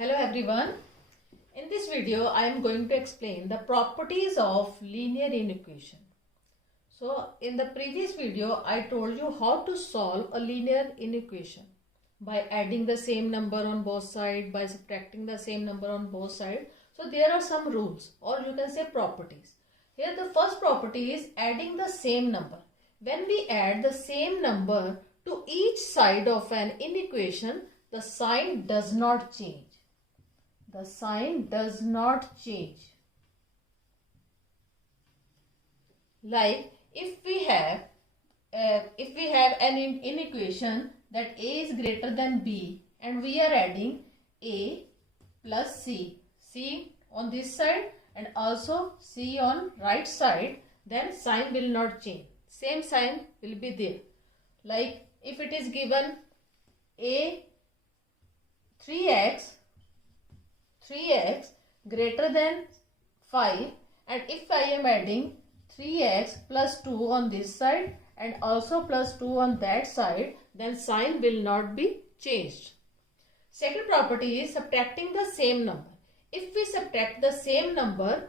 Hello everyone. In this video I am going to explain the properties of linear inequation. So in the previous video I told you how to solve a linear inequation by adding the same number on both sides, by subtracting the same number on both sides. So there are some rules, or you can say properties. Here the first property is adding the same number. When we add the same number to each side of an inequation, the sign does not change. The sign does not change. Like if we have an inequation that a is greater than b and we are adding a plus c on this side and also c on right side, then sign will not change. Same sign will be there. Like if it is given a 3x greater than 5, and if I am adding 3x plus 2 on this side and also plus 2 on that side, then sign will not be changed. Second property is subtracting the same number. If we subtract the same number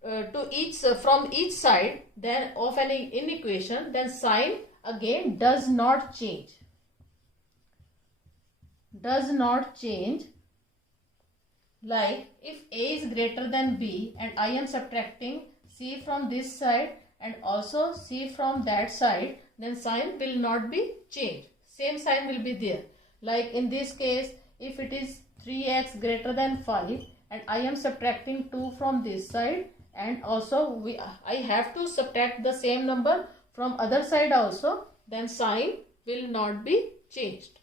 from each side then of an inequation, then sign again does not change. Does not change. Like if a is greater than b and I am subtracting c from this side and also c from that side, then sign will not be changed. Same sign will be there. Like in this case, if it is 3x greater than 5 and I am subtracting 2 from this side and also I have to subtract the same number from other side also, then sign will not be changed.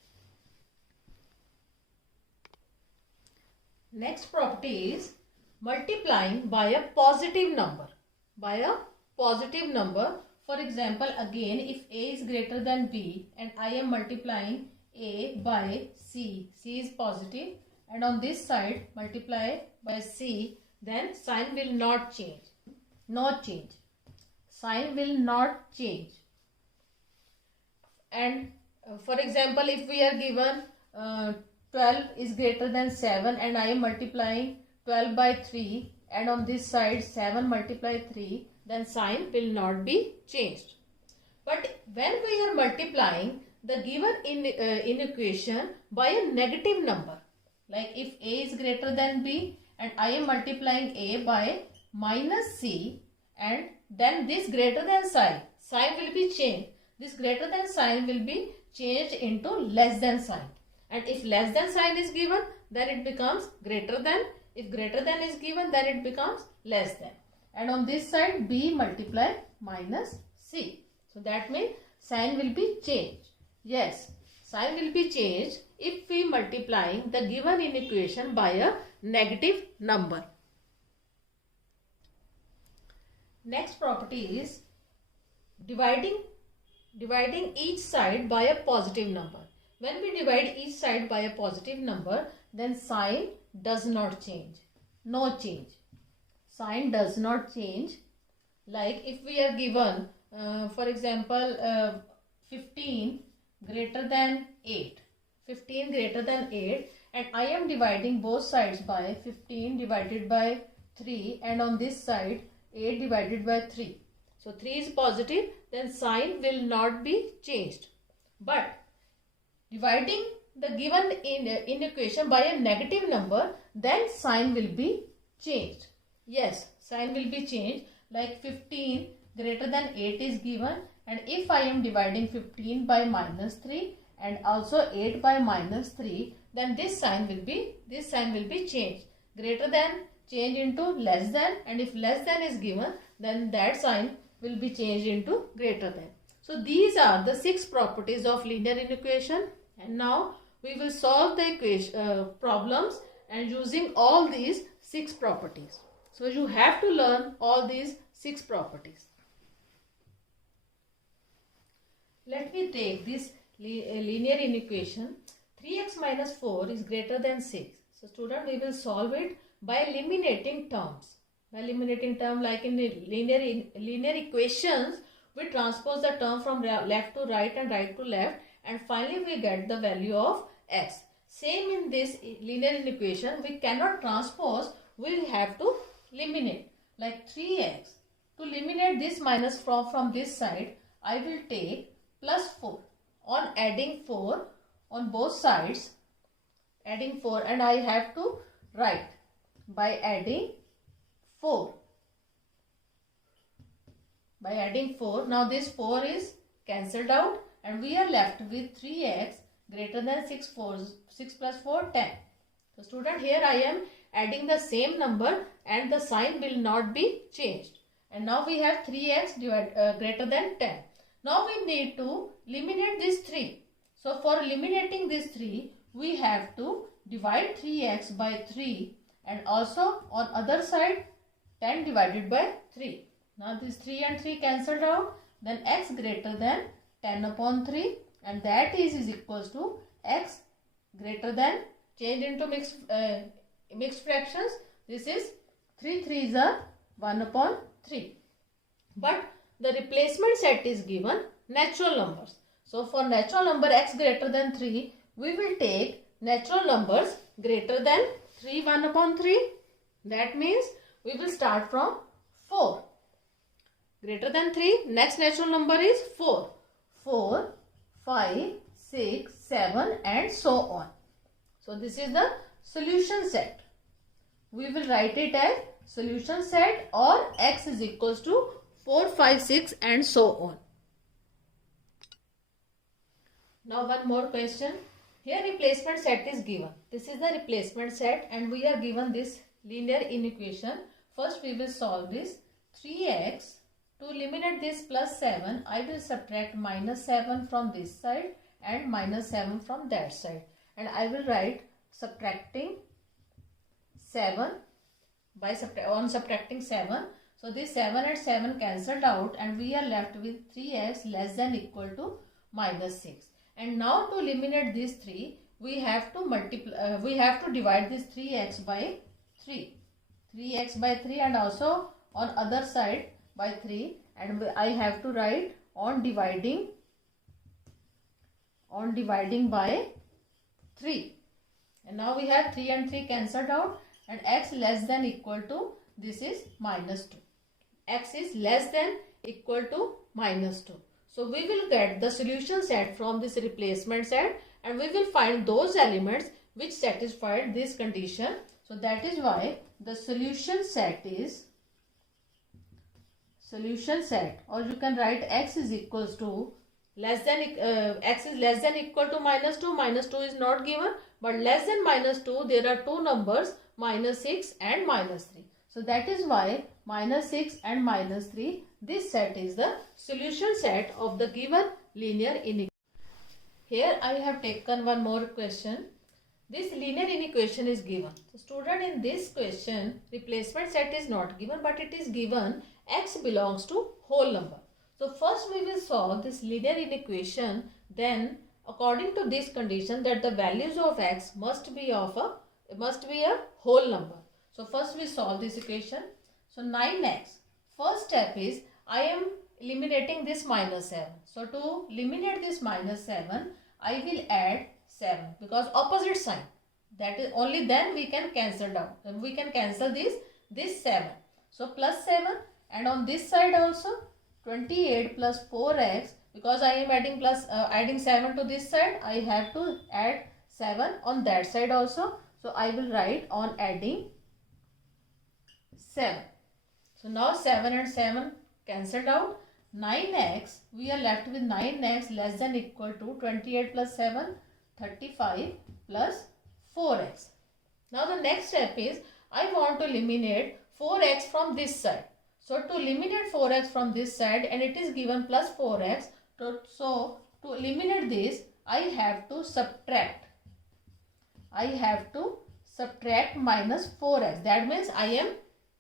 Next property is multiplying by a positive number. By a positive number. For example, again if a is greater than b and I am multiplying a by c. C is positive and on this side multiply by c, then sign will not change. No change. Sign will not change. And for example, if we are given 12 is greater than 7 and I am multiplying 12 by 3 and on this side 7 multiply 3, then sign will not be changed. But when we are multiplying the given inequation by a negative number, like if a is greater than b and I am multiplying a by minus c, and then this greater than sign will be changed. This greater than sign will be changed into less than sign. And if less than sign is given, then it becomes greater than. If greater than is given, then it becomes less than. And on this side, b multiply minus c. So that means sign will be changed. Yes, sign will be changed if we multiplying the given inequation by a negative number. Next property is dividing each side by a positive number. When we divide each side by a positive number, then sign does not change. No change. Sign does not change. Like if we are given, for example, 15 greater than 8. 15 greater than 8 and I am dividing both sides by 15 divided by 3 and on this side 8 divided by 3. So 3 is positive, then sign will not be changed. But dividing the given inequation by a negative number, then sign will be changed. Yes, sign will be changed. Like 15 greater than 8 is given and if I am dividing 15 by minus 3 and also 8 by minus 3, then this sign will be changed. Greater than change into less than, and if less than is given, then that sign will be changed into greater than. So these are the 6 properties of linear inequation, and now we will solve the equation problems and using all these 6 properties. So you have to learn all these 6 properties. Let me take this linear inequation. 3x minus 4 is greater than 6. So student, we will solve it by eliminating terms. By eliminating term, like in the linear equations, we transpose the term from left to right and right to left, and finally we get the value of x. Same in this linear inequation, we cannot transpose, we have to eliminate. Like 3x, to eliminate this minus from this side, I will take plus 4. On adding 4 on both sides, adding 4, and I have to write by adding 4. By adding 4, now this 4 is cancelled out and we are left with 3x greater than 6 plus 4, 10. So student, here I am adding the same number and the sign will not be changed. And now we have 3x greater than 10. Now we need to eliminate this 3. So for eliminating this 3, we have to divide 3x by 3 and also on other side 10 divided by 3. Now this 3 and 3 cancelled out, then x greater than 10 upon 3, and that is equals to x greater than, change into mixed fractions, this is 3 3s are 1 upon 3. But the replacement set is given natural numbers. So for natural number x greater than 3, we will take natural numbers greater than 3 1 upon 3. That means we will start from 4. Greater than 3, next natural number is 4. 4, 5, 6, 7 and so on. So this is the solution set. We will write it as solution set or x is equals to 4, 5, 6 and so on. Now one more question. Here replacement set is given. This is the replacement set and we are given this linear inequation. First we will solve this. 3x, to eliminate this plus 7, I will subtract minus 7 from this side and minus 7 from that side. And I will write subtracting 7 by subtracting 7. So this 7 and 7 cancelled out and we are left with 3x less than equal to minus 6. And now to eliminate this 3, we have to divide this 3x by 3. 3x by 3 and also on other side by 3, and I have to write on dividing by 3. And now we have 3 and 3 cancelled out and x less than equal to, this is minus 2. X is less than equal to minus 2. So we will get the solution set from this replacement set and we will find those elements which satisfied this condition. So that is why the solution set is or you can write x is equals to x is less than equal to minus 2. Minus 2 is not given, but less than minus 2 there are two numbers minus 6 and minus 3. So that is why minus 6 and minus 3, this set is the solution set of the given linear inequation. Here I have taken one more question. This linear inequation is given. So student, in this question replacement set is not given but it is given x belongs to whole number. So first we will solve this linear inequation, then according to this condition that the values of x must be a whole number. So first we solve this equation. So 9x, first step is I am eliminating this minus 7. So to eliminate this minus 7, I will add 7 because opposite sign. That is only then we can cancel down. Then we can cancel this 7. So plus 7 and on this side also 28 plus 4x, because I am adding 7 to this side, I have to add 7 on that side also. So I will write on adding 7. So now 7 and 7 cancelled out. 9x, we are left with 9x less than equal to 28 plus 7, 35 plus 4x. Now the next step is I want to eliminate 4x from this side. So to eliminate 4x from this side, and it is given plus 4x. So to eliminate this, I have to subtract minus 4x. That means I am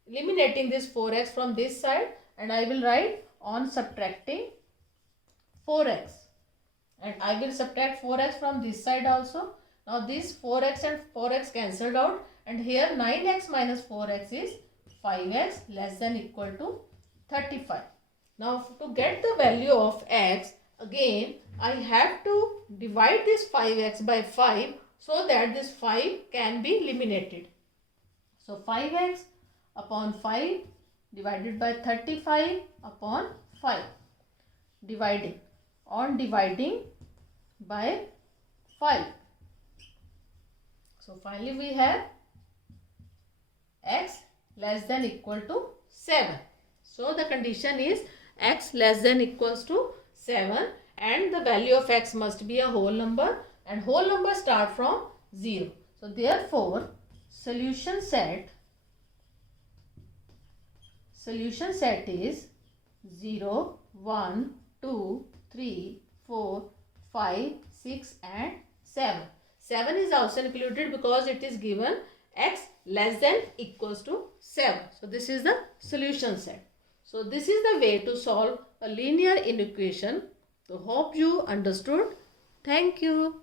eliminating this 4x from this side and I will write on subtracting 4x. And I will subtract 4x from this side also. Now this 4x and 4x cancelled out and here 9x minus 4x is 5x less than equal to 35. Now to get the value of x, again I have to divide this 5x by 5 so that this 5 can be eliminated. So 5x upon 5 divided by 35 upon 5. Dividing by 5. So finally we have x less than equal to 7. So the condition is x less than equals to 7 and the value of x must be a whole number and whole number start from 0. So therefore solution set is 0, 1, 2, 3, 4, 5, 6 and 7. 7 is also included because it is given x less than equals to 7. So this is the solution set. So this is the way to solve a linear inequation. So hope you understood. Thank you.